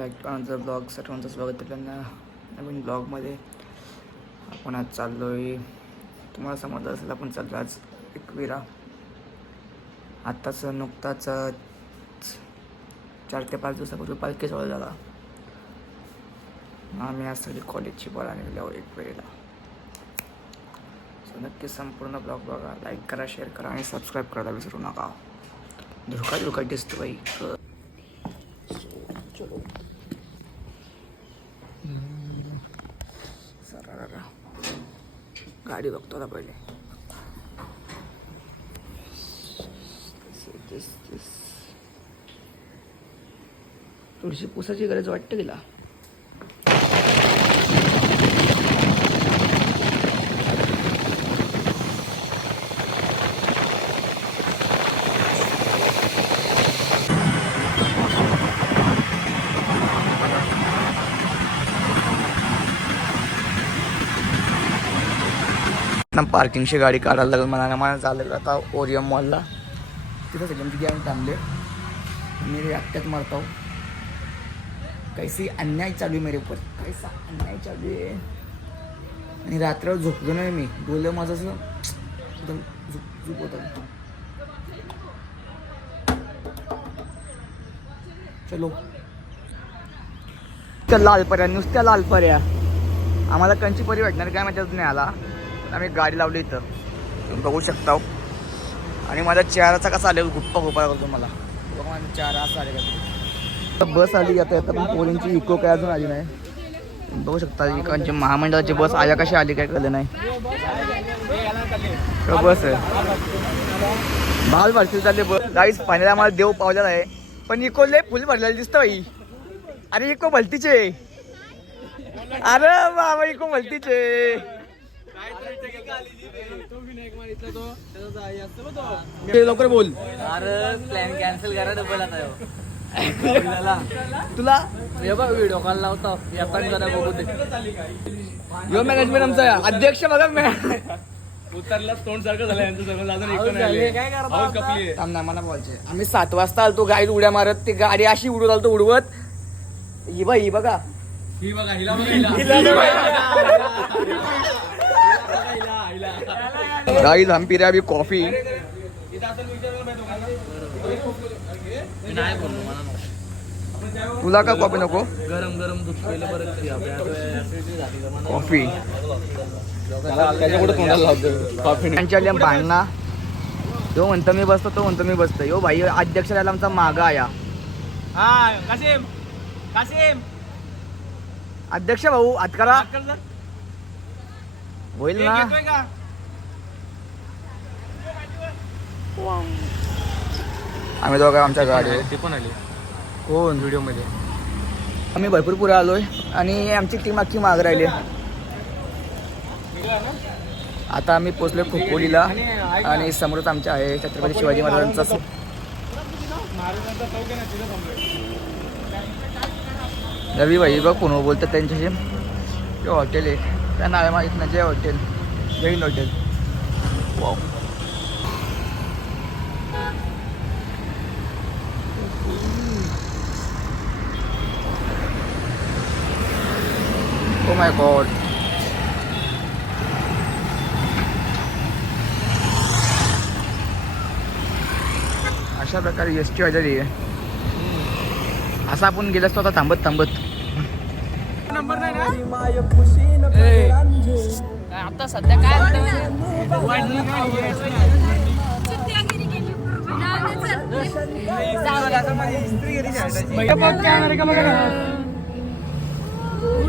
Back to another blog सर्वांचं स्वागत आहे त्यांना. नवीन ब्लॉगमध्ये आपण आज चाललो आहे तुम्हाला समजलं असेल आपण चाललो आज एकविरा. आत्ताच नुकताच चार ते पाच दिवसापूर्वी पालखी सोहळा झाला. आम्ही आज सगळी कॉलेजची बळा एक वेळेला सो नक्की संपूर्ण ब्लॉग बघा. लाईक करा शेअर करा आणि सबस्क्राईब करायला विसरू नका. धुका धुका दिसतो बाई चलो सरारा गाडी बघतो ना पहिले. तुळशी थोडीशी पुसाची गरज वाटते तिला? ना पार्किंगची गाडी काढायला लागेल मला मला चालेल आता ओरियम मॉलला तिथं सगळी आमची थांबले. मी रे एकट्यात मारतो. कैसी अन्याय चालू आहे मेरे ऊपर. कैसा अन्याय चालू आहे. आणि रात्र झोपलो नाही मी. डोलं माझं असं एकदम झुप झुप होतं. चलो. त्या लाल पर्या नुसत्या लाल पर्या आम्हाला कंची परी भेटणार काय माहिती नाही आला. आम्ही गाडी लावली इथं. तुम्ही बघू शकता आणि माझ्या चेहराचा कसा आले गुप्पा गुप्पा करतो मला बघा माझा चेहरा असा आले का बस आली आता आता पण पोरींची इको काय अजून आली नाही. बघू शकता इकडची महामंडळाची बस आल्या कशी आली काय कळलं नाही. तो बस आहे. भाल भरती चालली बस. गाईच पाण्याला मला देव पावलेला आहे. पण इको लय फुल भरलेलं दिसतं बाई. अरे इको भलतीचे. अरे बाबा इको भलतीचे. लवकर बोल. अरे प्लॅन कॅन्सल करा डबल आता. तुला? हे बघ व्हिडिओ कॉल लावतो. आपण जरा बघू दे. यो मॅनेजमेंट आमचा अध्यक्ष बघा मॅ- उतरला तोंड सारखं झालं यांचं सगळं अजून थांब ना मला बोलायचे आम्ही सात वाजता आलतो गाडी उड्या मारत ती गाडी अशी उडवत आलतो उडवत. ही बघ ही बघा. ही बघा हिला बघा हिला. गाई लांबी अभी कॉफी. तुला का कॉफी नको? गरम गरम दूध का मला कॉफी त्याच्या भांडणा. तो म्हणतो मी बसतो तो म्हणतो मी बसतो यो भाई अध्यक्ष राहिला आमचा मागा आया हा कासिम कासिम. अध्यक्ष भाऊ जर. होईल ना येतोय का आम्ही दोघं आमच्या गाडी ते पण आले. कोण? व्हिडिओमध्ये आम्ही भरपूर पुढे आलोय आणि आमची टीम अख्खी माग राहिली. आता आम्ही पोचलोय खोपोलीला आणि समोरच आमच्या आहे छत्रपती शिवाजी महाराजांचा रवी भाई बघ कोण बोलतात त्यांच्याशी. ते हॉटेल आहे. त्या नाव माहीत ना Jay hotel Jain hotel my god अशा प्रकारे एस टी आलेली आहे असं आपण गेलो असतो आता थांबत थांबत. आता सध्या काय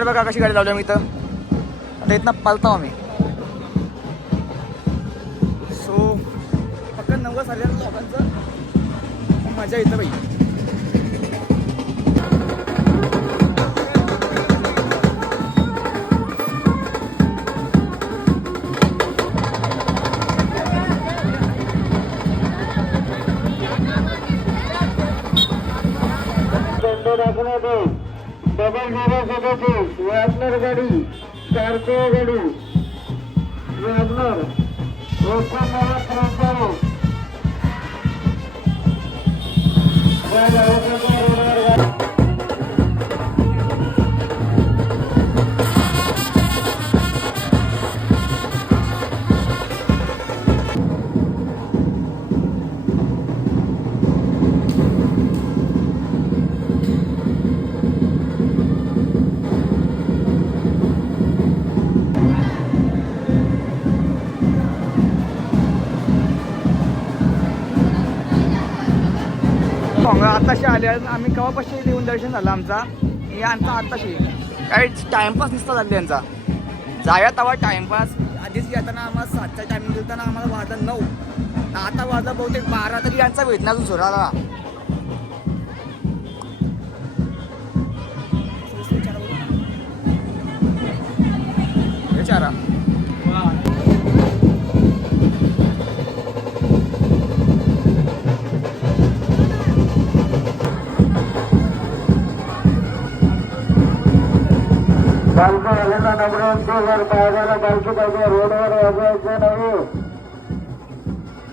गाडी बघा कशी गाडी लावली मी इथं. आता इथनं पालतो आम्ही. सो फक्त नव्वद हजार लोकांचं मजा येतं बाई. টাকা পিস ওয়াগনার গাড়ি চারকো গাড়ি ওয়াগনার ওপর নম্বর ত্রিশ आत्ताशी आले आम्ही केव्हापाशी देऊन दर्शन झालं आमचा? हे आमचा आत्ताशी. काही टाइमपास नुसता झाला यांचा जाया तवा टाइमपास. आधीच येताना आम्हाला सातच्या टायमिंग देताना आम्हाला वाजता नऊ. आता वाजता बहुतेक बारा तरी यांचा भेटणार अजून आला. विचारा बालको आलेला नंबर ते वर बालकी पाहिजे रोडवर वाजवायचं नाही.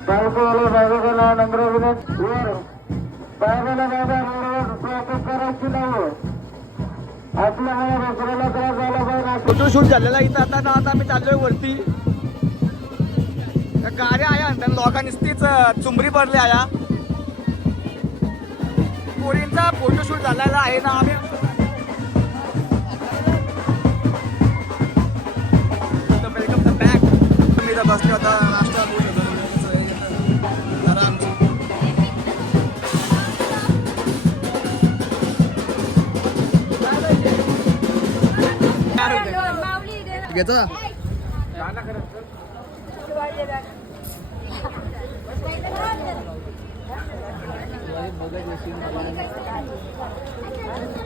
बालको आले बाजूला नंबर वर. बाजाला बाजा रोडवर वाहतूक करायची नाही. आपल्यामुळे दुसऱ्याला त्रास झाला पाहिजे. झालेला इथं. आता ना आता आम्ही चाललोय वरती. गाड्या आया आणि लोकांनी तीच चुंबरी पडली आया. पोरींचा फोटोशूट झालेला आहे ना आम्ही तिथं बसले होता नाश्ता करू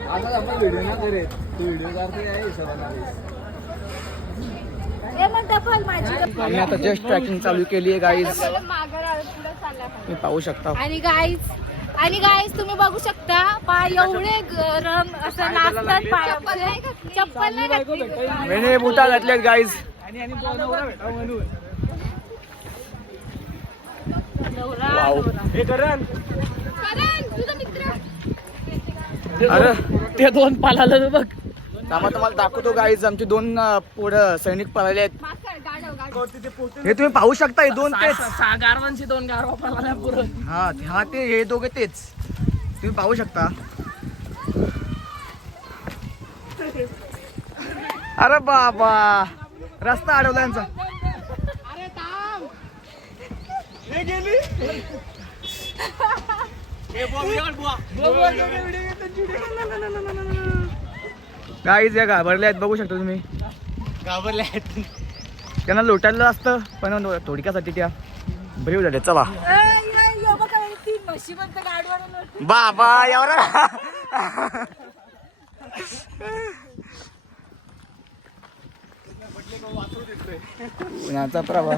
आता आपण व्हिडिओ ना करे तू व्हिडिओ करते आहे आम्ही आता जस्ट ट्रॅकिंग चालू केली आहे गाईज आणि तुम्ही पाहू शकता गाईज आणि गाईज तुम्ही बघू शकता पाय एवढे गरम असं नाचतात पायाचे चप्पल नाही घातली वेणे बुटा घातल्यात गाईज नवरा, वाव. नवरा. करण, तुझा मित्र अरे ते दोन पालाला बघ थांबा तुम्हाला दाखवतो गाईज आमचे दोन अं, पुढं सैनिक पळाले आहेत. हे तुम्ही पाहू शकता हे दोन तेच. गारवांची दोन गारवा पुरं हा हा ते हे दोघे तेच. तुम्ही पाहू शकता. अरे बाबा रस्ता अडवला यांचा. गाईज या घाबरल्या आहेत बघू शकता तुम्ही. घाबरले आहेत. त्यांना लोटायला असतं पण थोडक्यासाठी त्या ब्रेव झाले चला. बाबा एवढा. पुण्याचा प्रभाव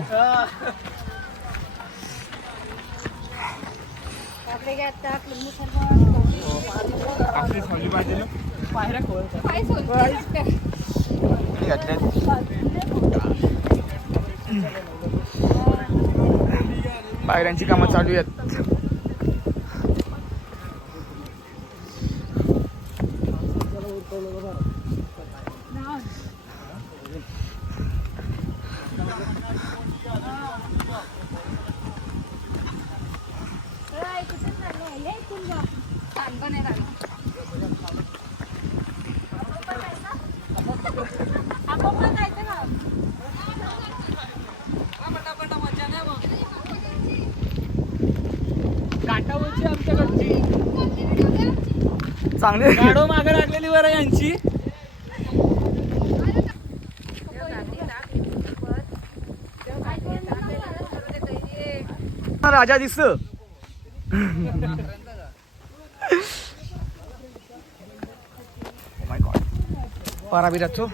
आपले पायऱ्यांची कामं चालू आहेत. चांगले. मागे लागलेली बरं यांची. राजा दिस. Oh पराबिराचो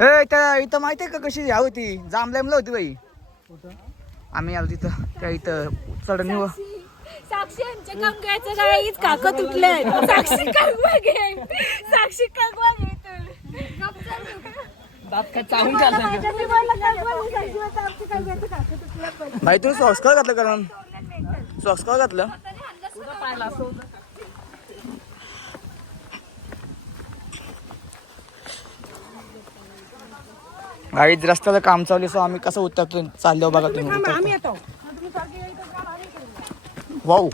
ए त्या इथं माहिती आहे का कशी या होती? जांबल्यामला होती बाई. आम्ही आलो तिथं त्या इथं. चढणीवर साक्षी काक तुटले साक्षी कंगवा घे साक्षी कंगवा घे काय भाई तू सॉक्स का घातलं कारण? सॉक्स का घातलं? गाडीत रस्त्याचं काम चालू सो आम्ही कसं उतरतो चाललो बघा तुम्ही वाऊ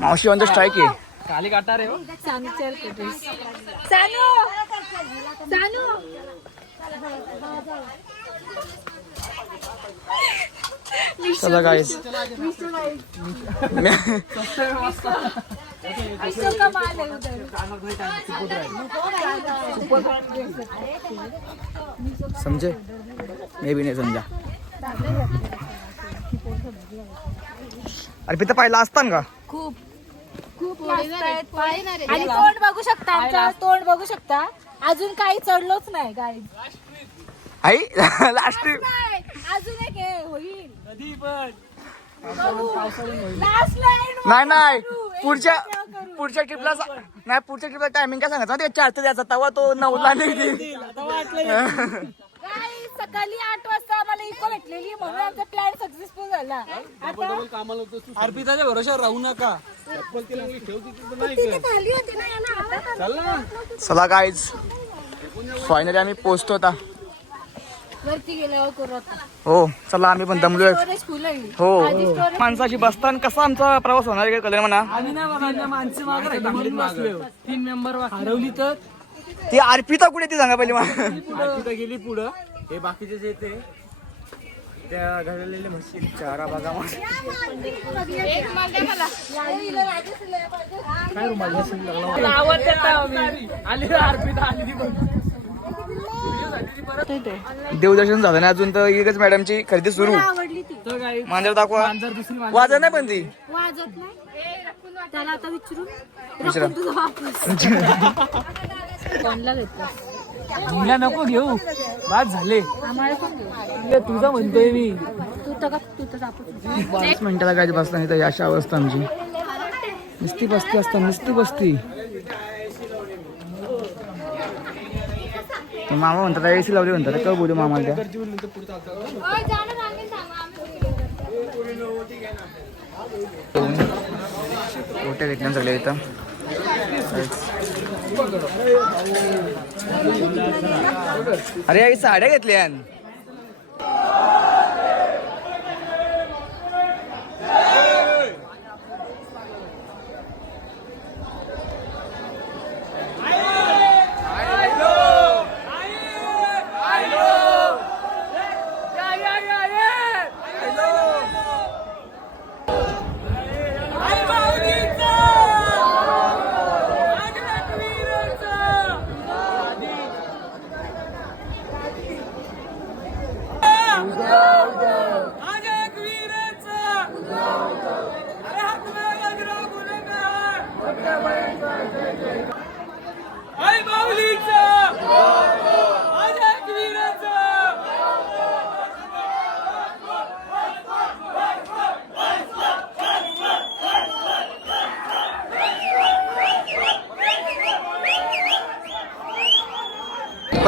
मावशी म्हणजे स्ट्राईक आहे खाली काटा रे हो? सानू। सानू। चला गाईज विश्व का माल आहे उधर समझे? मैं भी नहीं समजा अरे पिता पाहिला असतान का? खूप. खूप आणि तोंड बघू शकता आमचं तोंड बघू शकता. अजून काही चढलोच नाही काही आई लास्ट अजून एक हे होईल. कधी पण. नाही नाही. पुढच्या पुढच्या ट्रिपला नाही पुढच्या ट्रिपला टायमिंग काय सांगायचं? ते चार ते द्यायचा तेव्हा तो नऊला निघतील सकाळी आठ वाजता आम्हाला इको भेटलेली म्हणून आमचा प्लॅन सक्सेसफुल झाला. आता कामाला होतो अर्पिताच्या भरोशावर राहू नका. चप्पल तिला मी ठेवते तिथं नाही तिथे खाली होती ना याला आता चल. ना चला गाईज फायनली आम्ही पोचतो आता. वरती गेल्यावर करू आता हो चला आम्ही पण दमलोय. स्टोरेज फुल आहे. हो. माणसाची बसताना कसा आमचा प्रवास होणार आहे कलर म्हणा? आम्ही नाही बघा त्या माणसं मागं. तीन मेंबर हरवली तर? ती अर्पिता कुठे ती सांगा पहिली मला. अर्पिता गेली पुढं. हे बाकीचे जे ते त्या घडलेल्या म्हशी चारा बघा. काय रुमाल आली अर्पिता आली ती बघ. देवदर्शन झालं नाही अजून तर इकच मॅडमची खरेदी सुरू. मांजर दाखवा. वाजत नाही पण ती. वाजत नाही. त्याला आता विचारा. कोणला घेतला हिला नको घेऊ. बाद झाले. तुझं म्हणतोय मी. तू पाच मिनिटाला काय बसता नाही तर अशा अवस्था आमची. नुसती बसती असता नुसती बसती. मामा म्हणतात एसी लावली म्हणतात का बोलू मामाला त्या. घेतल्या सगळ्या इथं. अरे साड्या घेतल्या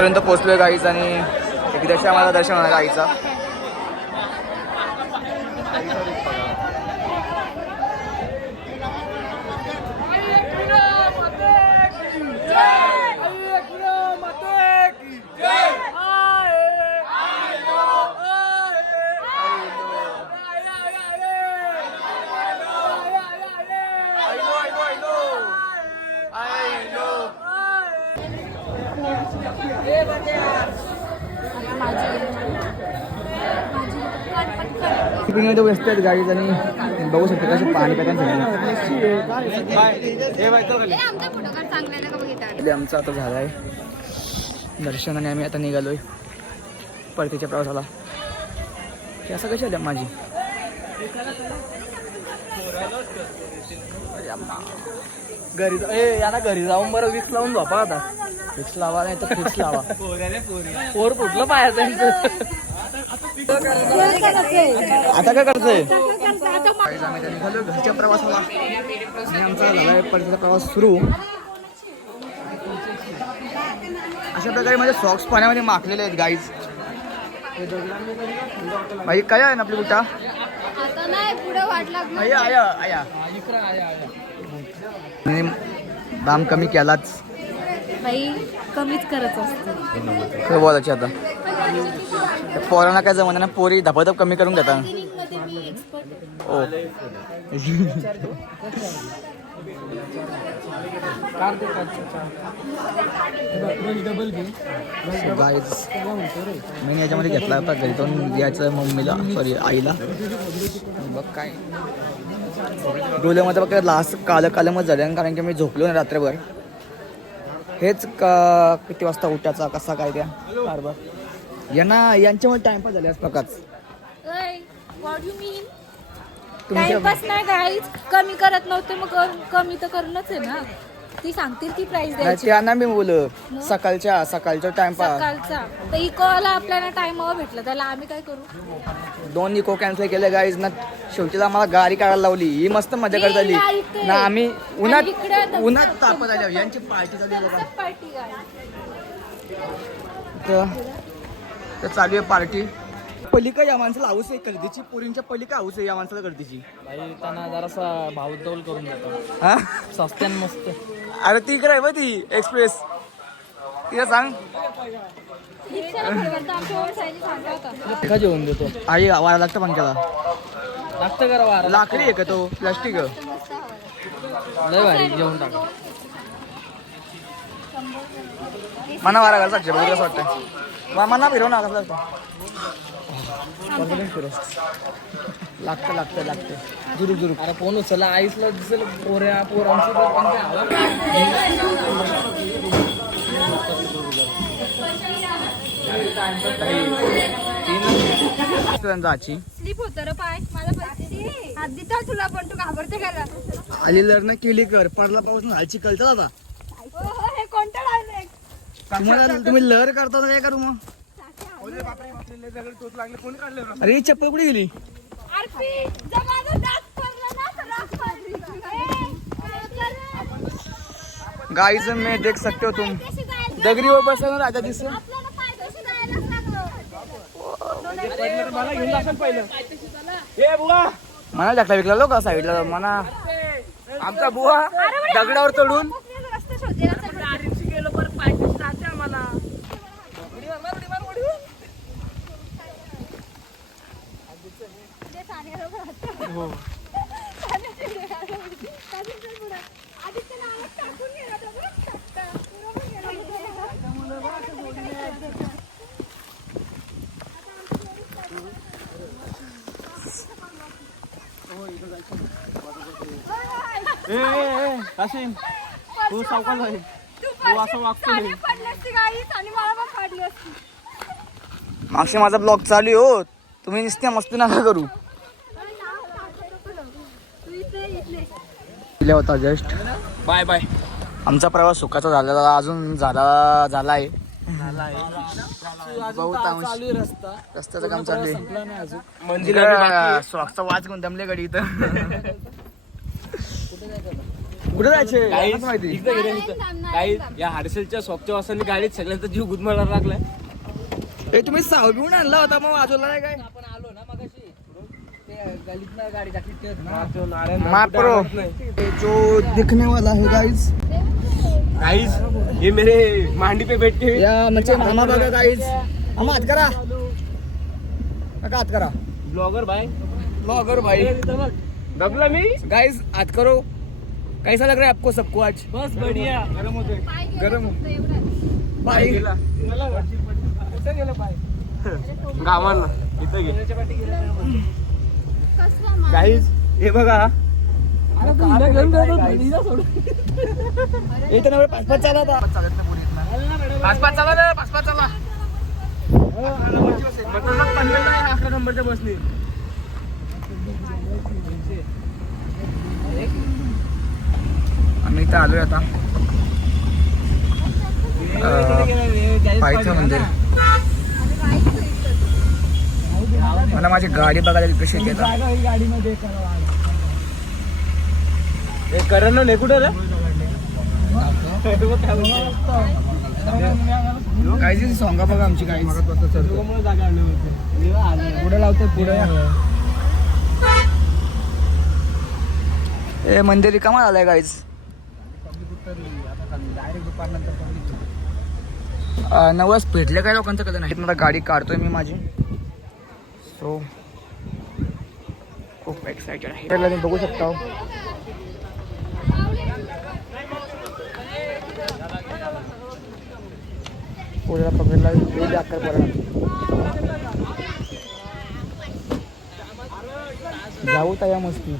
पर्यंत पोहोचलोय गाईच आणि एकदाशी माझा दर्शन होणार गाईचा मध्ये व्यस्त आहेत गाडीत आणि बघू शकतो कसे पाणी पितात सगळे आमचं आता झालं आहे दर्शनाने आम्ही आता निघालोय. परतीच्या प्रवासाला. ती असं कशी आल्या माझी. घरी ए याला घरी जाऊन बरं विक्स लावून झोपा आता. फिक्स लावा नाही तर फिक्स लावा. पोर. फुटलं पाहिजे त्यांचं आता काय करतोय? निघालो घरच्या प्रवासाला. आणि आमचा झालाय परतीचा प्रवास सुरू. अशा प्रकारे माझे सॉक्स पाण्यामध्ये माखलेले आहेत गाईज भाई काय आहे ना आपली कुठं आता नाही पुढे वाट लागली. आया आया दाम कमी केलाच. बाई कमीच करत असते. बोलायचे आता? पोरांना काय जमत ना पोरी धपाधप कमी करून एक्सपर्ट ओ. मी याच्यामध्ये घेतला होता घरी जाऊन द्यायचं मम्मीला सॉरी आईला. बघ काय. डोल्यामध्ये बघ लास्ट काल कालमच झालं कारण की मी झोपलो ना रात्रभर. हेच का किती वाजता उठायचा कसा काय त्या? कारभार. यांना यांच्यामुळे टाइमपास झाले आज तुमच्या टाइमपास नाही गाईच कमी करत नव्हते मग कमी तर करणंच आहे ना. ती सांगतील ती प्राइस द्यायची. त्यांना मी बोल सकाळच्या सकाळच्या टाइमपास सकाळचा. तर इकोला आपल्याला टाइमावर भेटलं त्याला आम्ही काय करू? दोन इको कॅन्सल केले गाईज ना शेवटी आम्हाला गाडी काढायला लावली. ही मस्त मजा करता आली. ना आम्ही उन्हात उन्हात तापत आल्या यांची पार्टी बघा. पार्टी तर तर चालू आहे पार्टी. पलिका या माणसाला हाऊस आहे गर्दीची पोरींच्या पलिका हाऊस आहे या माणसाला गर्दीची. भाई त्यांना जरासा भावतौल करून देतो. हा? सस्त्यान मस्त. अरे ती इकडे आहे बघ ती एक्सप्रेस. तिला सांग. का जेवण देतो. आई वारा लागतं पंख्याला. लागतं करा वारा? लाकडी आहे का तो प्लास्टिक? लय भारी जेवण टाक. मना वारा घालता बघ कसं वाटतं वा मना फिरव ना कसं फिरव. लागतं लागतं लागतं. जुरूक जुरूक अरे फोन उचलला आईसला दिसेल पोऱ्या पोरांची त्यांचा आची स्लिप होतं रे पाय. मला पैसे आधी तर तुला पण तू घाबरते आली लढणं केली कर. पडला पाऊस ना हालची कळतं आता हे कोणतं डायरेक्ट तुम्हाला तुम्ही लहर करता काय करू मग? अरे चप्पल कुठे गेली? गाईच मी देख सकते हो तुम. जायला- दगरीवर बसवून राजा दिस. मला टाकला विकला लोक साईडला. मना आमचा बुवा दगडावर चढून बसलेलं रस्ते शोधलेला सगळं. ते सानिया लोकं राहतात. सानियाचे डोळे आले होते. सानियाच्या पुढं. आदित्य नावात टाकून गेला तो बघ, टाकता. पुढं पण गेला. तू सावकाश आहे तू तू असं वागतोय. सानिया पडली असती गाडीत आणि मला पण फाडली असती. मागशी माझा ब्लॉग चालू आहे हो. तुम्ही नुसत्या मस्ती नका करू तू इथे इथले दिल्या होता जस्ट. Bye bye. आमचा प्रवास सुखाचा झालेला अजून झाला. चालू आहे रस्ता. रस्त्याचं काम चालू आहे. संपला नाही अजून. मंदिर सॉक्सचा वाच घेऊन दमले गडी इथं. कुठे जायचे माहिती. काही या हाडसेलच्या शॉपच्या वासाने गाडीत सगळ्यांचा जीव गुदमरायला लागलाय. ए तुम्ही सावलीहून आणला होता मग वाजवला नाही काय? आपण आलो ना मगाशी ते गलीतनं गाडी टाकली ते माप्रो जो दिखने वाला है गाइस गाईज हे मेरे मांडी पे बैठे हुए. या म्हणजे मामा बघा गाइस मामा हात करा. काका हात करा. ब्लॉगर भाई. ब्लॉगर भाई. दबला मी? गाइस हाथ करो. कैसा लग रहा है आपको सबको आज? बस बढ़िया. गरम होते. गरम. भाई गावांना इथं गे कसला गाईज हे बघा. इथं नव्हे पाच पाच पाच पाच चाला ना पाच पाच चाला नंबरच्या बसनी आम्ही इथं आलोय आता. पायथ्या मंदिर. मला माझी गाडी बघायला कशी. गाडीमध्ये हे करण ना नाही कुठं जी सॉंगा बघा आमची काय पुढे लावते पुढे ए मंदिर रिकामा झालाय गाईज नवस भेटले काय लोकांचं? कधी नाही. मला गाडी काढतोय मी माझी. सो खूप एक्सायटेड आहे त्याला तुम्ही बघू शकता हो. पुढे पकडला वेळ अक्कल पडला जाऊ तया मस्ती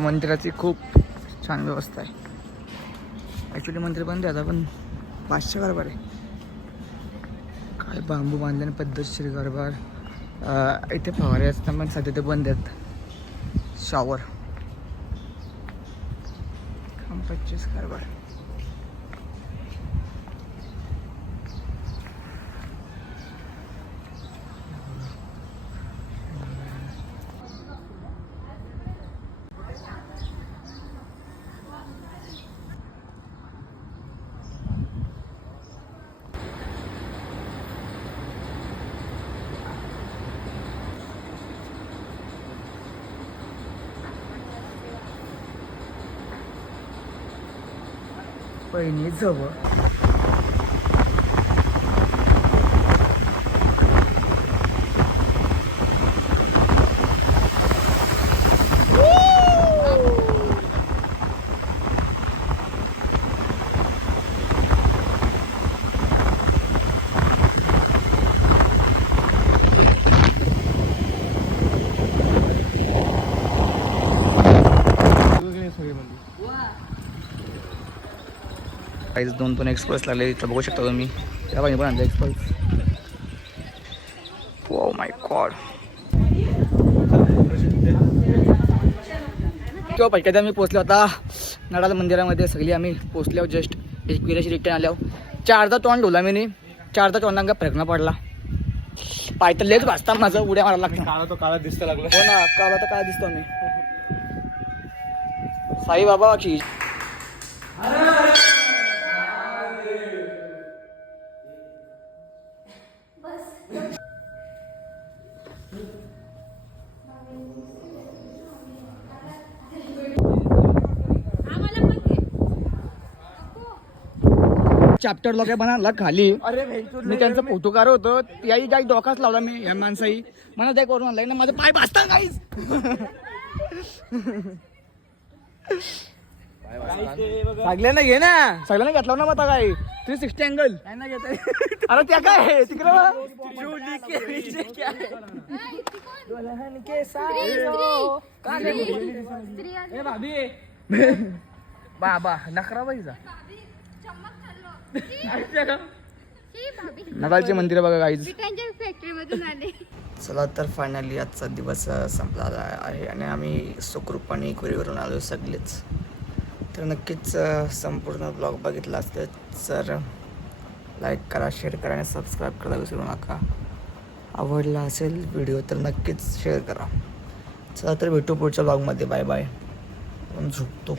मंदिराची खूप छान व्यवस्था आहे. ॲक्च्युली मंदिर बंद आहे आता पण पाचशे गरबार आहे. काय बांबू बांधल्याने पद्धतशीर गरबार इथे फवारे असतात पण सध्या ते बंद आहेत. शॉवर पच्चीस कारभार पहिली जवळ काहीच दोन दोन एक्सप्रेस लागले. इथं बघू शकता तुम्ही. त्या पाहिजे पण आणलं एक्सप्रेस ओ माय गॉड किंवा पैकायदा आम्ही पोचलो आता. नडाल मंदिरामध्ये सगळी आम्ही पोचल्यावर जस्ट एकविराशी रिटर्न आल्यावर चारदा तोंड ढोला मी चारदा तोंडांका प्रयत्न पडला. पाय तर लेच वाचता माझं उड्या मारायला लागला काळा तो काळा दिसतो लागला. हो ना काल आता काय दिसतो मी साई बाबा चॅप्टर लोक बनाला खाली. अरे मी त्यांचा फोटो काढ होतो. याही काही डोकाच लावला मी या माणसाही मला ते करून आणलाय ना माझं पाय भासता काहीच ना घे ना. सगळ्यांना घेतला ना मग आता काय थ्री सिक्स्टी अँगल अरे त्या काय तिकडे. ए भाभी. बाबा नखरा बाईचा भाभी नगालचे मंदिर बघा आले. चला तर फायनली आजचा दिवस संपला आहे आणि आम्ही सुखरूपपणे इक्वेरीवरून आलो सगळेच. तर नक्कीच संपूर्ण ब्लॉग बघितला असते तर लाईक करा शेअर करा आणि सबस्क्राईब करायला विसरू नका. आवडला असेल व्हिडिओ तर नक्कीच शेअर करा. चला तर भेटू पुढच्या ब्लॉगमध्ये बाय बाय झोपतो.